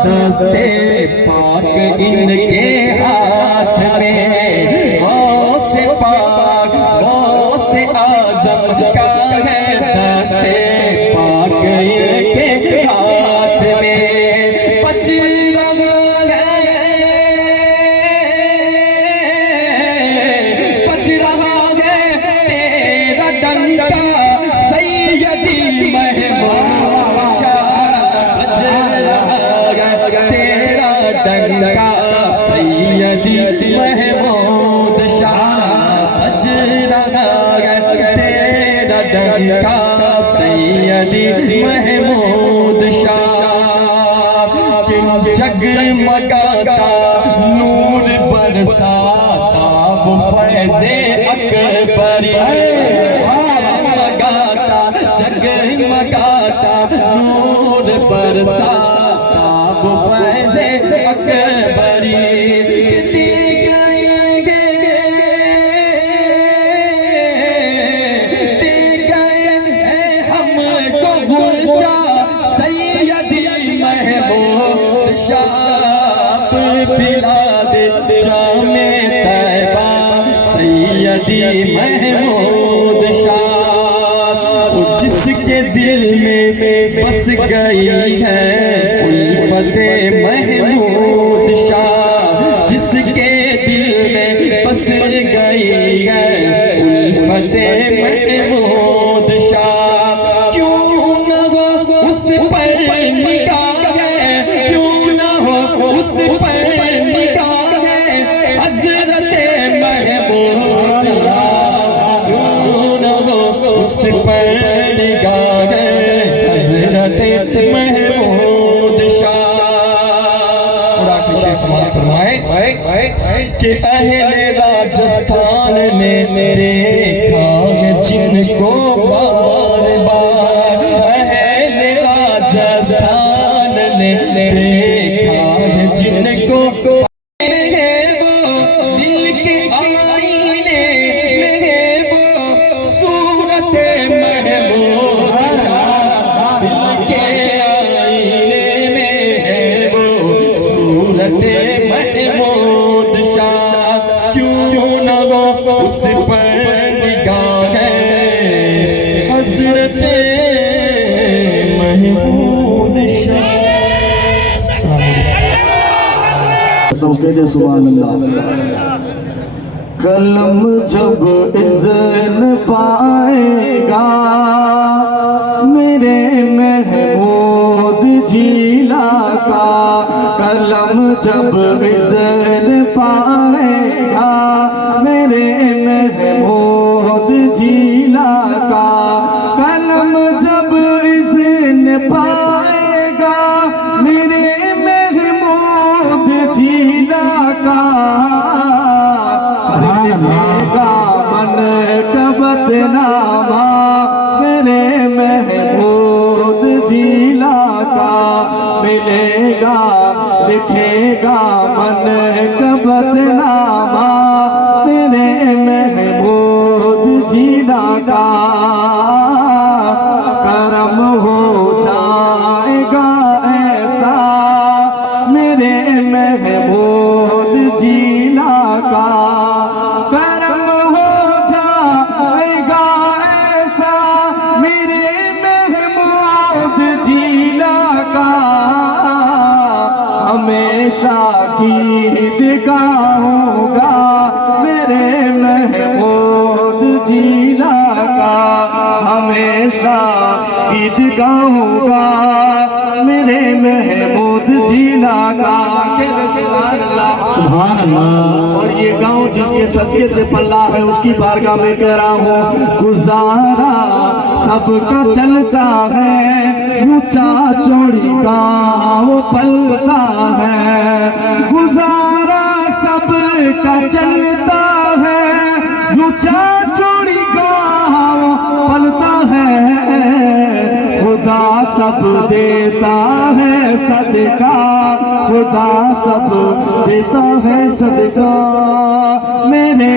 दस्ते पाक इनके हाथ में, गौसे पाक गौसे आज़म का है दस्ते पाक इनके हाथ में। पचरंग है तेरा डंका सैयदी महमूद शाह, तेरा डंका सैयदी महमूद शाह, तेरा डंका सैयदी महमूद शाह। जगमगाता नूर बरसाता वो फैज़े अकबरी, जगमगाता नूर बरसाता वो फैज़े अकबरी। हमको गुलचा सैयदी महमूद शाह, पिला दे जामे तैबा सैयदी महमूद शाह। जिसके दिल में बस गई है उल्फते महमूद शाह, जिसके दिल में बस गई है उल्फते महमूद शाह। क्यों न हो उस पर निगाह, क्यों न हो उस पर निगाह हज़रते महमूद शाह, क्यों न हो उस पर निगाह हज़रते महमूद शाह। और आखिरी शेर समाप्त फरमाए कि अहले राजस्थान ने देखा है जिनको बार बार, अहले चाहता हूँ, कह दे सुभान अल्लाह। कलम जब इज़्न पाएगा मेरे महमूद जिला का, कलम जब इज़्न पाएगा मेरे महमूद जिला का, कलम जब इज़्न पाएगा मेरे महमूद जिला का, मिलेगा मन कबत नामा मेरे महमूद जिला का, मिलेगा लिखेगा मन कबत नामा मेरे महमूद जिला का, करम हो जाएगा ऐसा मेरे महमूद जिला का, करम हो जाएगा ऐसा मेरे महमूद जिला का, हमेशा गीत गाऊंगा मेरे महमूद जिला का, हमेशा गीत गाऊंगा मेरे महमूद जिला का। सुभान अल्लाह। और ये गाँव जिसके सदके से पल्ला है उसकी बारगाह में कह रहा हूँ, गुजारा सबका चलता है यूं चाचोड़ी गाँव पलता है, गुजारा सबका चलता है यूं चाचोड़ी गाँव पलता है, खुदा सब देता है सदका, खुदा सब देता है सदका मेरे